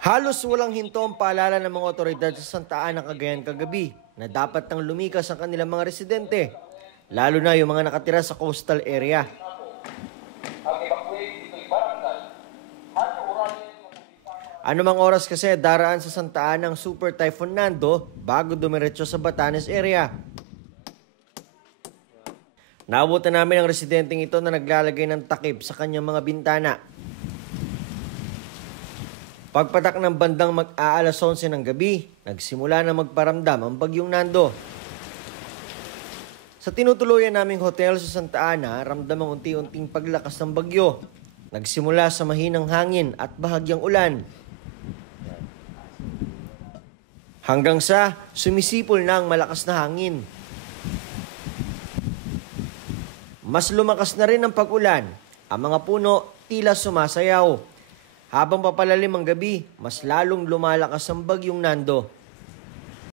Halos walang hinto ang paalala ng mga otoridad sa Santa Ana, Cagayan kagabi na dapat nang lumikas ang kanilang mga residente, lalo na yung mga nakatira sa coastal area. Anumang oras kasi daraan sa Santa Ana ang Super Typhoon Nando bago dumiretso sa Batanes area. Naabutan namin ang residenteng ito na naglalagay ng takip sa kanyang mga bintana. Pagpatak ng bandang mag-aalas 11 ng gabi, nagsimula na magparamdam ang bagyong Nando. Sa tinutuluyan naming hotel sa Santa Ana, ramdam ang unti-unting paglakas ng bagyo. Nagsimula sa mahinang hangin at bahagyang ulan. Hanggang sa sumisipol na ang malakas na hangin. Mas lumakas na rin ang pag-ulan. Ang mga puno tila sumasayaw. Habang papalalim ang gabi, mas lalong lumalakas ang bagyong Nando.